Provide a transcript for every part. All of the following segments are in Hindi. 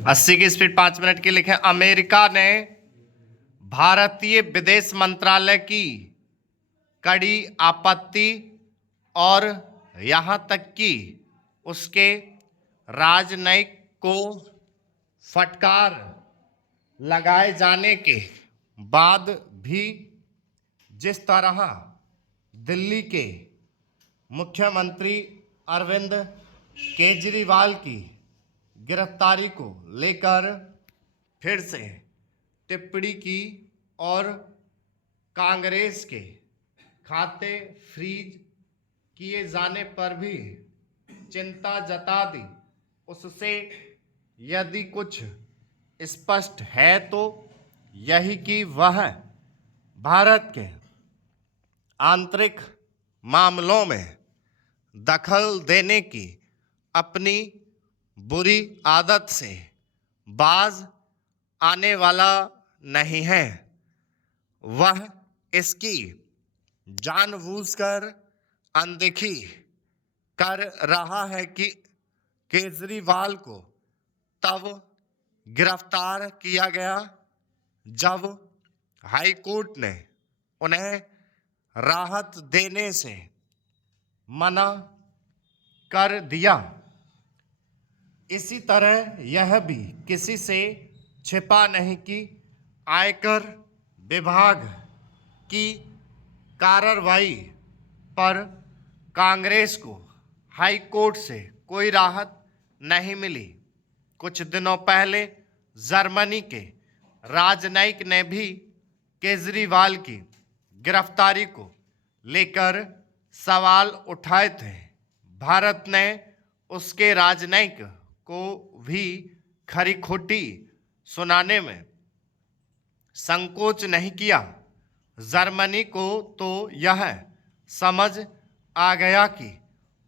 80 की स्पीड 5 मिनट की लिखें। अमेरिका ने भारतीय विदेश मंत्रालय की कड़ी आपत्ति और यहां तक कि उसके राजनयिक को फटकार लगाए जाने के बाद भी जिस तरह दिल्ली के मुख्यमंत्री अरविंद केजरीवाल की गिरफ्तारी को लेकर फिर से टिप्पणी की और कांग्रेस के खाते फ्रीज किए जाने पर भी चिंता जता दी, उससे यदि कुछ स्पष्ट है तो यही कि वह भारत के आंतरिक मामलों में दखल देने की अपनी बुरी आदत से बाज आने वाला नहीं है। वह इसकी जानबूझकर अनदेखी कर रहा है कि केजरीवाल को तब गिरफ्तार किया गया जब हाई कोर्ट ने उन्हें राहत देने से मना कर दिया। इसी तरह यह भी किसी से छिपा नहीं कि आयकर विभाग की कार्रवाई पर कांग्रेस को हाई कोर्ट से कोई राहत नहीं मिली। कुछ दिनों पहले जर्मनी के राजनयिक ने भी केजरीवाल की गिरफ्तारी को लेकर सवाल उठाए थे। भारत ने उसके राजनयिक को भी खरी खोटी सुनाने में संकोच नहीं किया। जर्मनी को तो यह समझ आ गया कि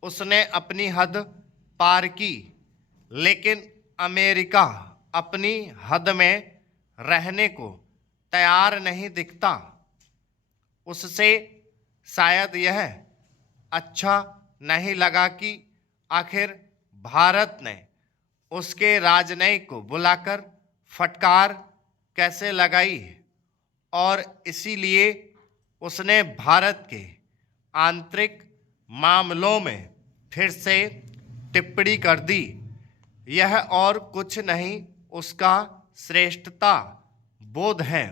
उसने अपनी हद पार की, लेकिन अमेरिका अपनी हद में रहने को तैयार नहीं दिखता। उससे शायद यह अच्छा नहीं लगा कि आखिर भारत ने उसके राजनयिक को बुलाकर फटकार कैसे लगाई और इसीलिए उसने भारत के आंतरिक मामलों में फिर से टिप्पणी कर दी। यह और कुछ नहीं, उसका श्रेष्ठता बोध है।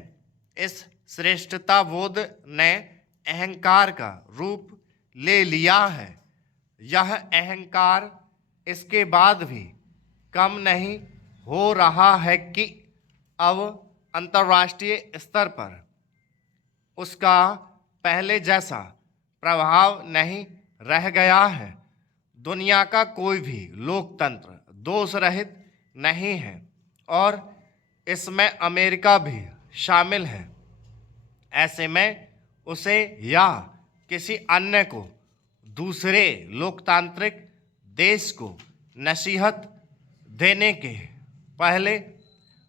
इस श्रेष्ठता बोध ने अहंकार का रूप ले लिया है। यह अहंकार इसके बाद भी कम नहीं हो रहा है कि अब अंतर्राष्ट्रीय स्तर पर उसका पहले जैसा प्रभाव नहीं रह गया है। दुनिया का कोई भी लोकतंत्र दोष रहित नहीं है और इसमें अमेरिका भी शामिल है। ऐसे में उसे या किसी अन्य को दूसरे लोकतांत्रिक देश को नसीहत देने के पहले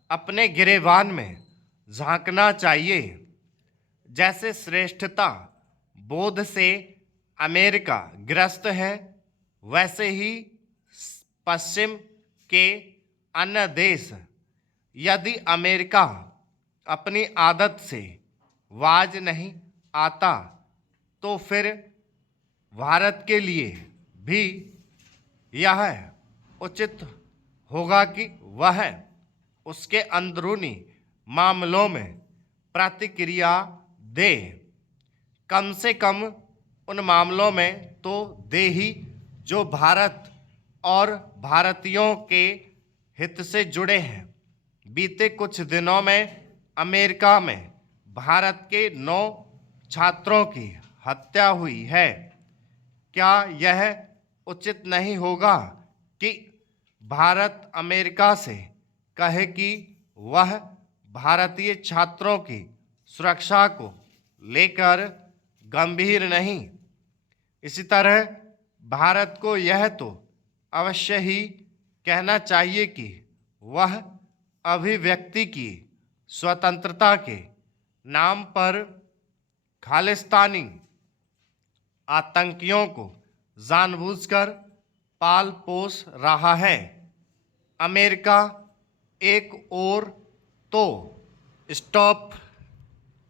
अपने गिरेबान में झांकना चाहिए। जैसे श्रेष्ठता बोध से अमेरिका ग्रस्त है, वैसे ही पश्चिम के अन्य देश। यदि अमेरिका अपनी आदत से बाज नहीं आता तो फिर भारत के लिए भी यह उचित होगा कि वह उसके अंदरूनी मामलों में प्रतिक्रिया दे। कम से कम उन मामलों में तो दे ही जो भारत और भारतीयों के हित से जुड़े हैं। बीते कुछ दिनों में अमेरिका में भारत के 9 छात्रों की हत्या हुई है। क्या यह उचित नहीं होगा कि भारत अमेरिका से कहे कि वह भारतीय छात्रों की सुरक्षा को लेकर गंभीर नहीं? इसी तरह भारत को यह तो अवश्य ही कहना चाहिए कि वह अभिव्यक्ति की स्वतंत्रता के नाम पर खालिस्तानी आतंकियों को जानबूझकर पाल पोस रहा है। अमेरिका एक और तो स्टॉप